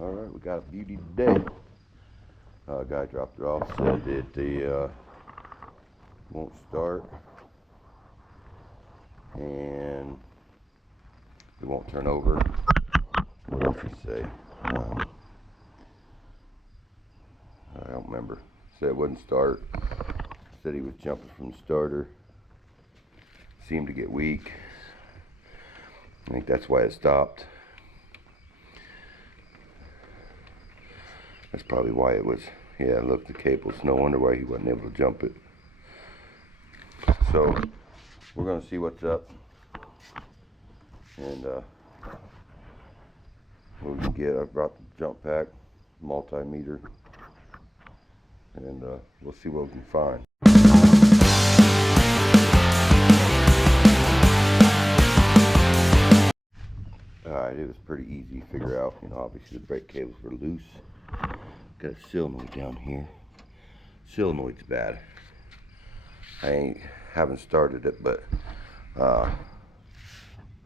Alright, we got a beauty today. Guy dropped it off, said that the won't start and it won't turn over. What else did he say? I don't remember. Said it wouldn't start. Said he was jumping from the starter. Seemed to get weak. I think that's why it stopped. That's probably why it was. Yeah, look, the cable's no wonder why he wasn't able to jump it. So we're gonna see what's up, and what we can get. I brought the jump pack, multimeter, and we'll see what we can find. Alright, it was pretty easy to figure out. You know, obviously the brake cables were loose. Got a solenoid down here. Solenoid's bad. I haven't started it, but I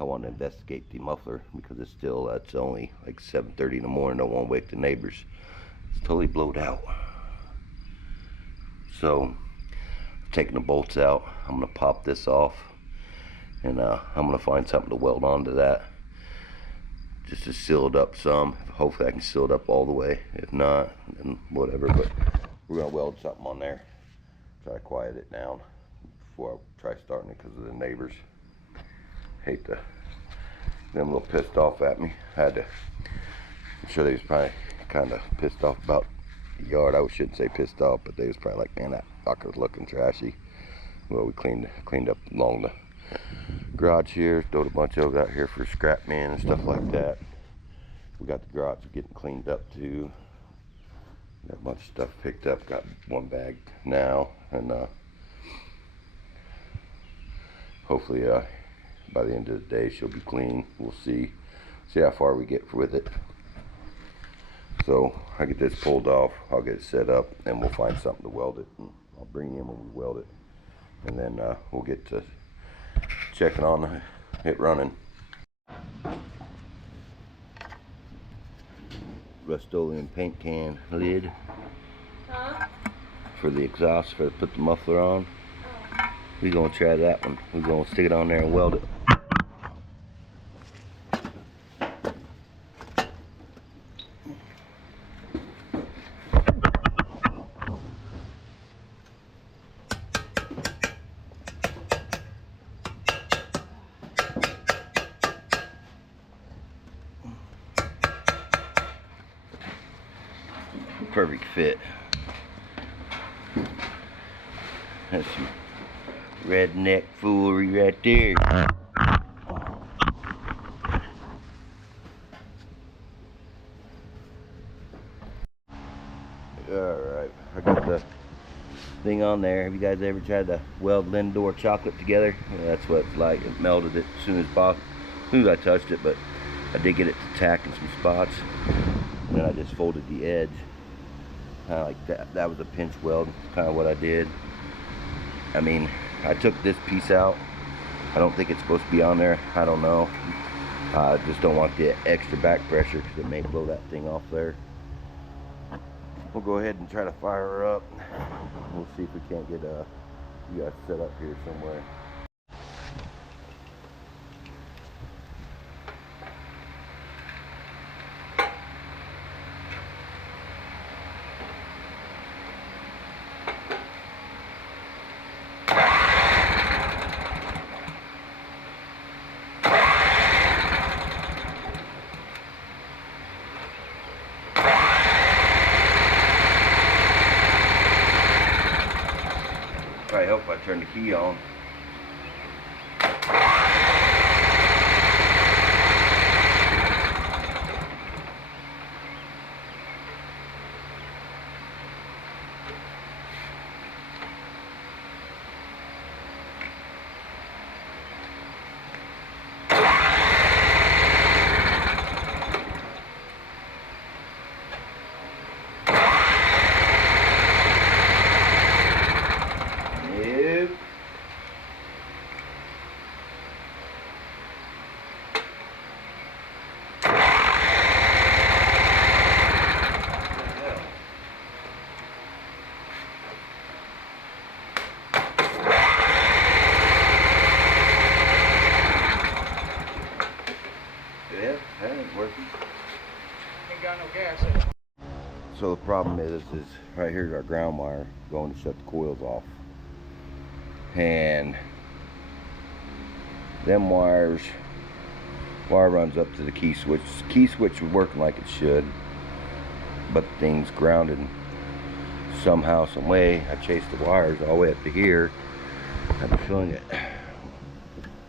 want to investigate the muffler because it's only like 7:30 in the morning. I won't wake the neighbors. It's totally blowed out. So I'm taking the bolts out. I'm gonna pop this off, and I'm gonna find something to weld onto that, just to seal it up some. Hopefully I can seal it up all the way. If not, then whatever. But we're gonna weld something on there. Try to quiet it down before I try starting it because of the neighbors. Hate to them a little pissed off at me. I'm sure they was probably kind of pissed off about the yard. I shouldn't say pissed off, but they was probably like, man, that fucker's looking trashy. Well, we cleaned up along the garage here, throwed a bunch of it out here for scrap man and stuff like that. We got the garage getting cleaned up too. Got a bunch of stuff picked up. Got one bag now, and hopefully by the end of the day she'll be clean. We'll see how far we get with it. So I get this pulled off, I'll get it set up, and we'll find something to weld it, and I'll bring you in when we weld it, and then we'll get to checking on it running. Rustolem paint can lid for the exhaust for put the muffler on. We're gonna try that one. We're gonna stick it on there and weld it. Perfect fit. That's some redneck foolery right there. Alright, I got the thing on there. Have you guys ever tried to weld Lindor chocolate together? Yeah, that's what it's like. It melted it as soon as I touched it, but I did get it to tack in some spots. And then I just folded the edge. Kind of like that. That was a pinch weld. Kind of what I did. I mean, I took this piece out. I don't think it's supposed to be on there. I don't know. I just don't want the extra back pressure because it may blow that thing off there. We'll go ahead and try to fire her up. We'll see if we can't get you guys set up here somewhere. I hope I turn the key on. Yeah, that ain't working. Ain't got no gas in it. So the problem is right here's our ground wire going to shut the coils off. And them wire runs up to the key switch. The key switch is working like it should, but the thing's grounded somehow, some way. I chased the wires all the way up to here. I'm feeling it.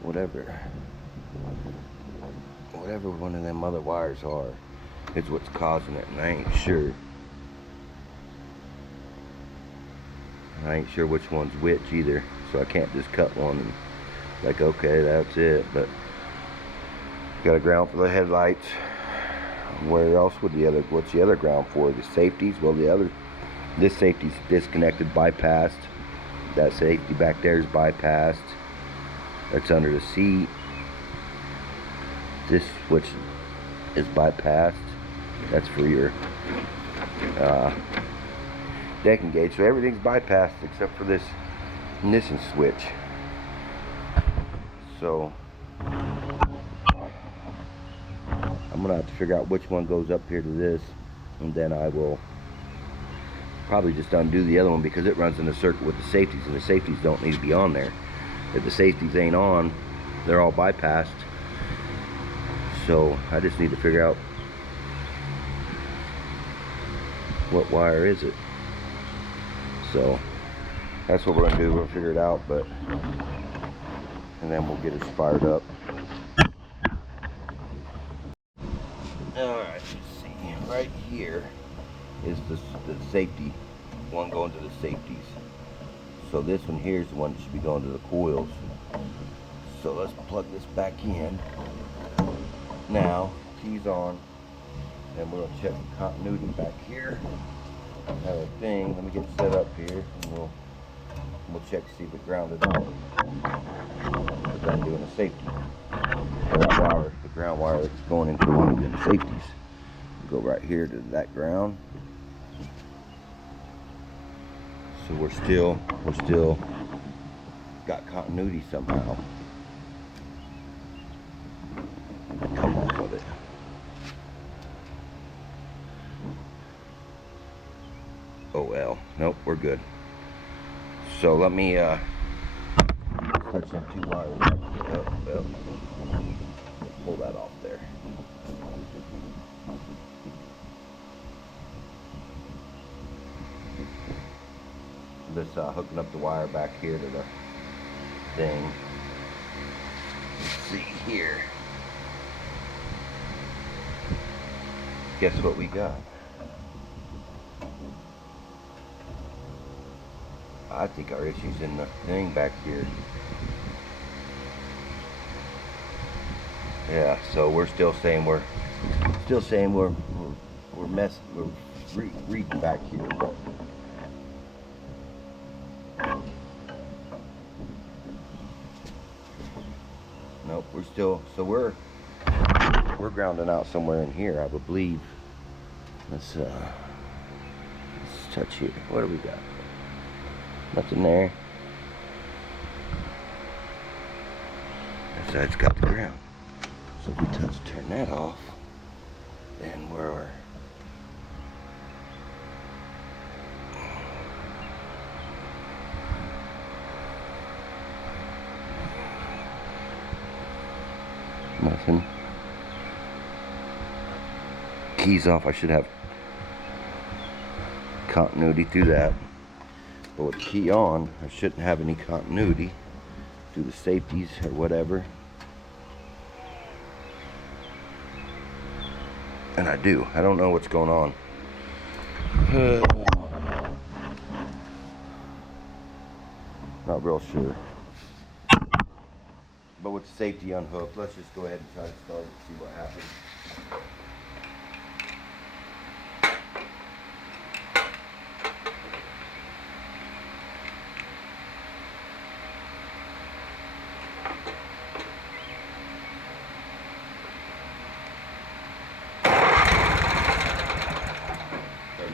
Whatever one of them other wires are, is what's causing it, and I ain't sure. I ain't sure which one's which either, so I can't just cut one and like, okay, that's it. But got a ground for the headlights. Where else would what's the other ground for? The safeties? Well, this safety's disconnected, bypassed. That safety back there is bypassed. That's under the seat. This switch is bypassed. That's for your decking gauge. So everything's bypassed except for this ignition switch. So I'm gonna have to figure out which one goes up here to this, and then I will probably just undo the other one because it runs in a circuit with the safeties, and the safeties don't need to be on there. If the safeties ain't on, they're all bypassed. So I just need to figure out what wire is it. So that's what we're gonna do. We'll figure it out, and then we'll get it fired up. Alright, let's see. Right here is the safety one going to the safeties. So this one here is the one that should be going to the coils. So let's plug this back in. Now, keys on, and we're going to check the continuity back here. Another thing, let me get set up here, and we'll check to see if it grounded out. Because I'm doing a safety. That wire, the ground wire that's going into one of the safeties. Go right here to that ground. So we're still got continuity somehow. Come off of it. Oh well, nope, we're good. So let me touch them two wires. Well, pull that off there. This hooking up the wire back here to the thing. Let's see here. Guess what we got? I think our issue's in the thing back here. Yeah, so we're still saying we're reading back here. Nope, we're still, so we're grounding out somewhere in here, I would believe. Let's touch here. What do we got? Nothing there. That side's got the ground. So if we turn that off, then we're nothing. Keys off. I should have continuity through that. But with the key on, I shouldn't have any continuity through the safeties or whatever. And I do. I don't know what's going on. Not real sure. But with the safety unhooked, let's just go ahead and try to start and see what happens.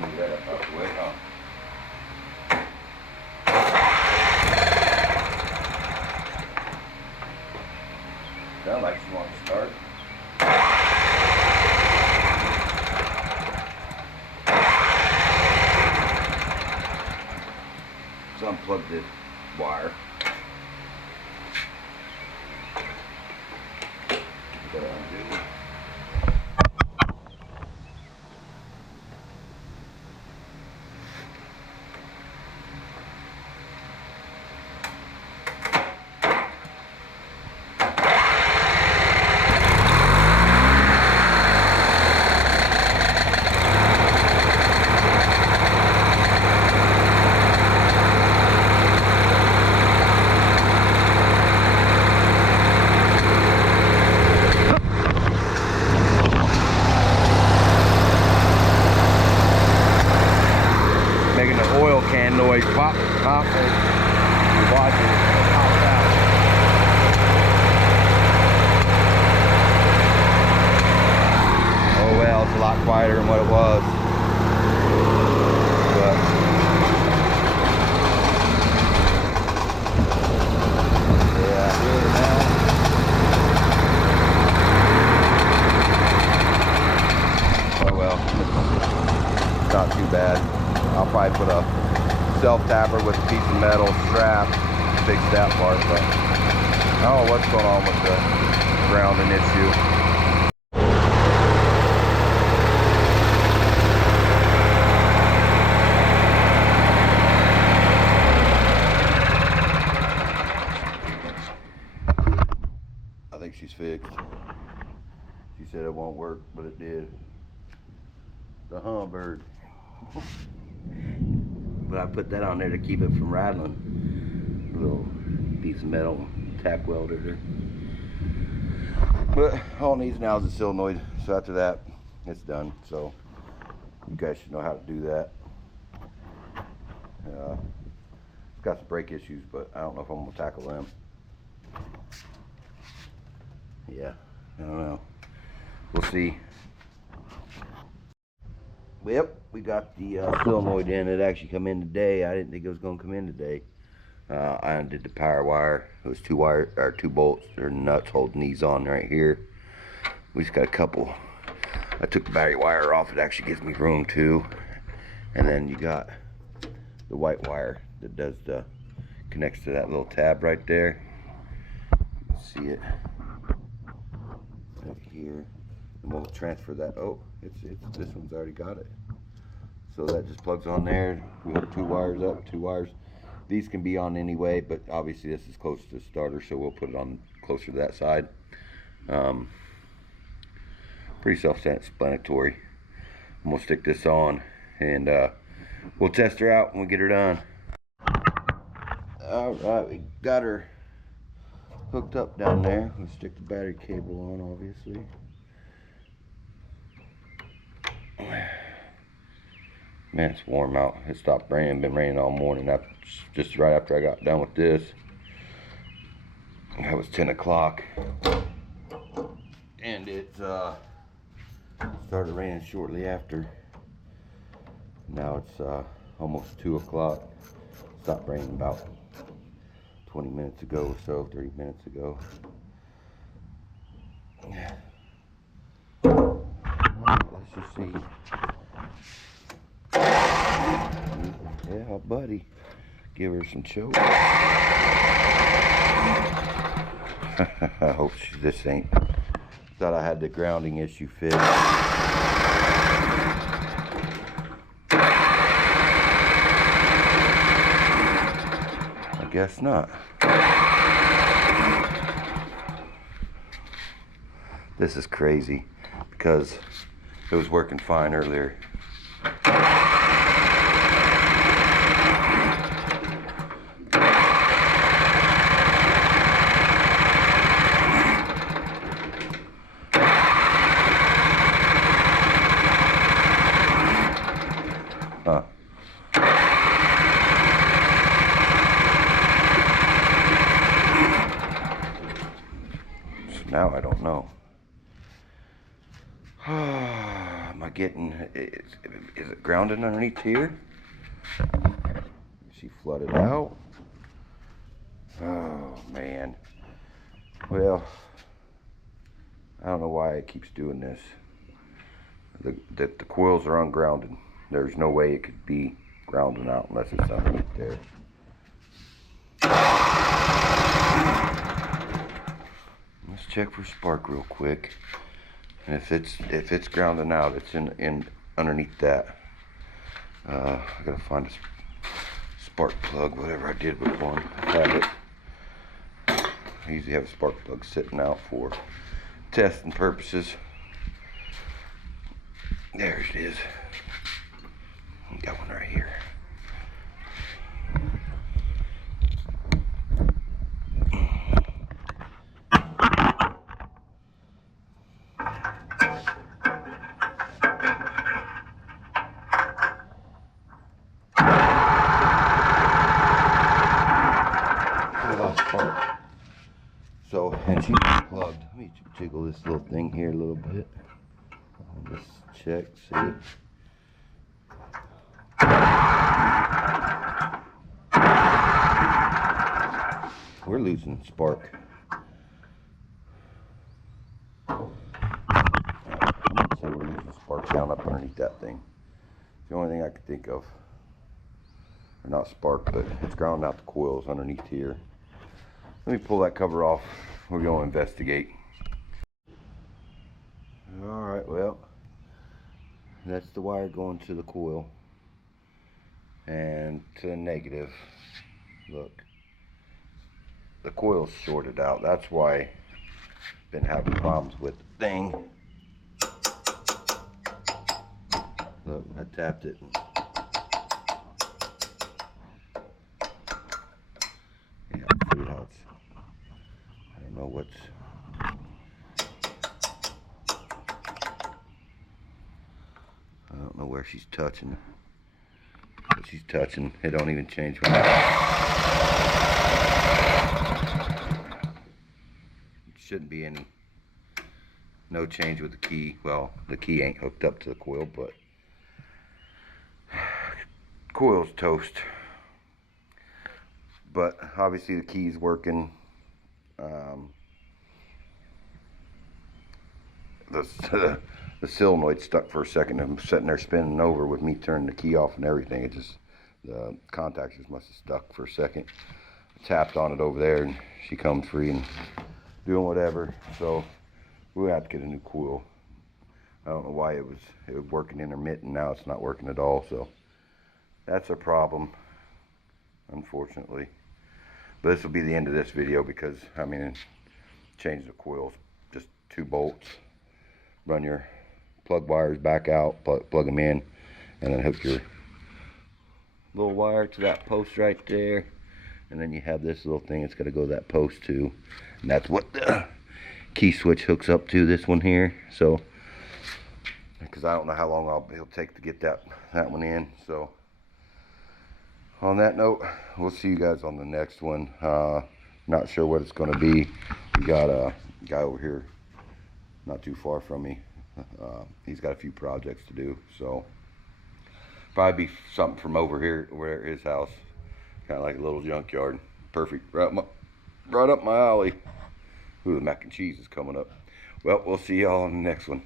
Move that up the way, huh? Sounds like she wants to start. unplug this wire. Gotta undo. Making the oil can noise, pop, pop, and watch it pop out. Oh well, it's a lot quieter than what it was. But yeah, here now. Oh well, it's not too bad. I'll probably put a self-tapper with a piece of metal strap to fix that part, but I don't know what's going on with the grounding issue. I think she's fixed. She said it won't work, but it did. The Hummingbird. But I put that on there to keep it from rattling. A little piece of metal tack welder there. But all it needs now is a solenoid. So after that, it's done. So you guys should know how to do that. It's got some brake issues, but I don't know if I'm gonna tackle them. Yeah, I don't know. We'll see. Yep, we got the solenoid in. It actually come in today. I didn't think it was going to come in today. I undid the power wire. It was two bolts or nuts holding these on right here. We just got a couple. I took the battery wire off. It actually gives me room too. And then you got the white wire that does the connects to that little tab right there. You can see it right here. And we'll transfer that. Oh, it's this one's already got it. So that just plugs on there. We hook 2 wires up, 2 wires. These can be on anyway, but obviously this is close to the starter, so we'll put it on closer to that side. Pretty self-explanatory. I'm gonna stick this on, and we'll test her out when we get her done. All right, we got her hooked up down there. We'll stick the battery cable on, obviously. Man, it's warm out. It stopped raining. Been raining all morning. That's just right after I got done with this. That was 10 o'clock. And it started raining shortly after. Now it's almost 2 o'clock. Stopped raining about 20 minutes ago or so, 30 minutes ago. Let's just see. Yeah, buddy. Give her some choke. I hope this ain't. Thought I had the grounding issue fixed. I guess not. This is crazy because it was working fine earlier. Now I don't know. Am I getting? Is it grounded underneath here? Is she flooded out? Oh man. Well, I don't know why it keeps doing this. The coils are ungrounded. There's no way it could be grounding out unless it's underneath there. Let's check for spark real quick. And if it's grounding out, it's in underneath that. I gotta find a spark plug, whatever I did with one. I have it. I usually have a spark plug sitting out for testing purposes. There it is. Got one right here. So, and she's plugged. Let me jiggle this little thing here a little bit. I'll just check, see. We're losing spark. I'm gonna say we're losing spark down up underneath that thing. It's the only thing I could think of. Or not spark, but it's grounding out the coils underneath here. Let me pull that cover off. We're going to investigate. Alright, well, that's the wire going to the coil. And to the negative. Look. The coil's shorted out. That's why I've been having problems with the thing. Look, I tapped it. Yeah, I figured out. I don't know what's. I don't know where she's touching. But she's touching. It don't even change when shouldn't be no change with the key. Well, the key ain't hooked up to the coil, but coil's toast. But obviously the key's working. The solenoid stuck for a second. I'm sitting there spinning over with me turning the key off and everything. It just, the contactors must have stuck for a second. I tapped on it over there and she comes free and doing whatever. So we'll have to get a new coil. I don't know why it was working intermittent. Now it's not working at all. So that's a problem, unfortunately. But this will be the end of this video because, I mean, change the coils, just 2 bolts. Run your plug wires back out, plug them in, and then hook your little wire to that post right there. And then you have this little thing it's got to go to that post too. And that's what the key switch hooks up to, this one here. So, because I don't know how long it'll take to get that one in. So, on that note, we'll see you guys on the next one. Not sure what it's going to be. We got a guy over here not too far from me. He's got a few projects to do, so probably be something from over here where his house, kind of like a little junkyard. Perfect, right up my alley. Ooh, the mac and cheese is coming up. Well, we'll see y'all on the next one.